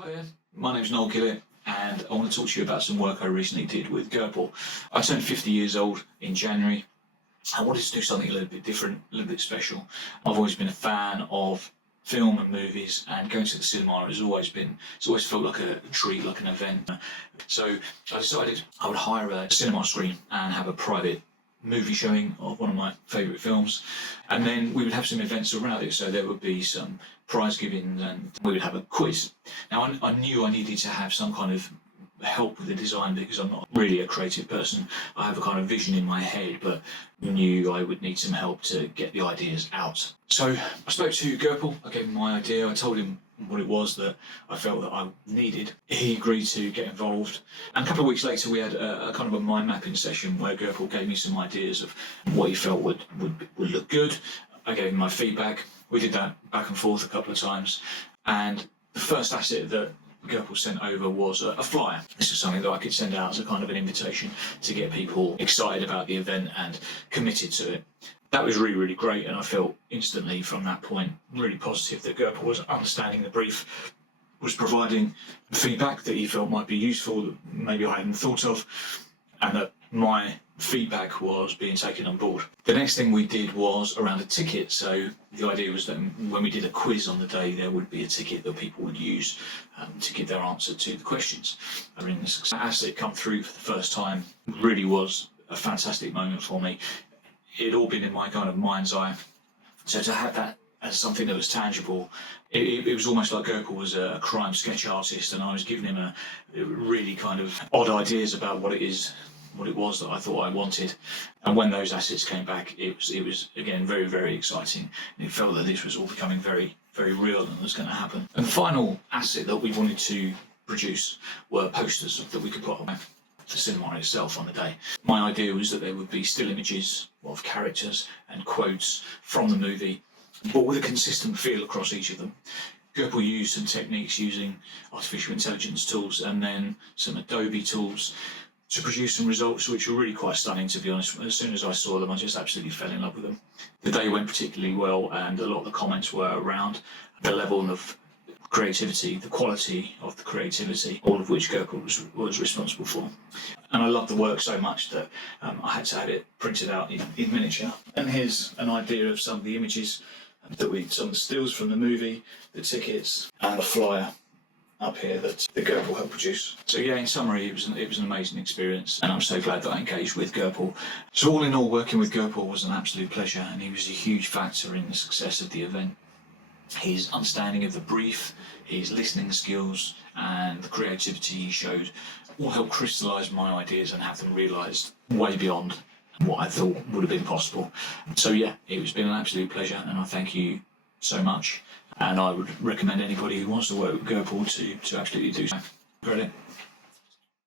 Hi there, my name's Noel Gillett and I want to talk to you about some work I recently did with Gurpal. I turned 50 years old in January. I wanted to do something a little bit different, a little bit special. I've always been a fan of film and movies, and going to the cinema it's always felt like a treat, like an event. So I decided I would hire a cinema screen and have a private movie showing of one of my favourite films, and then we would have some events around it. So there would be some prize giving and we would have a quiz. Now I knew I needed to have some kind of help with the design because I'm not really a creative person. I have a kind of vision in my head, but knew I would need some help to get the ideas out. So I spoke to Gurpal, I gave him my idea, I told him what it was that I felt that I needed. He agreed to get involved, and a couple of weeks later we had a kind of a mind mapping session where Gurpal gave me some ideas of what he felt would look good. I gave him my feedback. We did that back and forth a couple of times, and the first asset that Gurpal sent over was a flyer. This is something that I could send out as a kind of an invitation to get people excited about the event and committed to it. That was really, really great, and I felt instantly from that point really positive that Gurpal was understanding the brief, was providing feedback that he felt might be useful that maybe I hadn't thought of, and that my feedback was being taken on board. The next thing we did was around a ticket. So the idea was that when we did a quiz on the day, there would be a ticket that people would use to give their answer to the questions. I mean, the asset come through for the first time really was a fantastic moment for me. It had all been in my kind of mind's eye. So to have that as something that was tangible, it was almost like Gurpal was a crime sketch artist and I was giving him a really kind of odd ideas about what it was that I thought I wanted. And when those assets came back, it was again very, very exciting. And it felt that this was all becoming very, very real and was going to happen. And the final asset that we wanted to produce were posters that we could put on the cinema itself on the day. My idea was that there would be still images of characters and quotes from the movie, but with a consistent feel across each of them. Gurpal used some techniques using artificial intelligence tools and then some Adobe tools to produce some results which were really quite stunning, to be honest. As soon as I saw them, I just absolutely fell in love with them. The day went particularly well, and a lot of the comments were around the level of creativity, the quality of the creativity, all of which Gurpal was responsible for. And I loved the work so much that I had to have it printed out in miniature. And here's an idea of some of the images some of the stills from the movie, the tickets, and the flyer up here that Gurpal helped produce. So yeah, in summary, it was an amazing experience, and I'm so glad that I engaged with Gurpal. So all in all, working with Gurpal was an absolute pleasure, and he was a huge factor in the success of the event. His understanding of the brief, his listening skills, and the creativity he showed all helped crystallise my ideas and have them realised way beyond what I thought would have been possible. So yeah, it's been an absolute pleasure, and I thank you so much. And I would recommend anybody who wants to work with Gurpal to absolutely do so. Credit.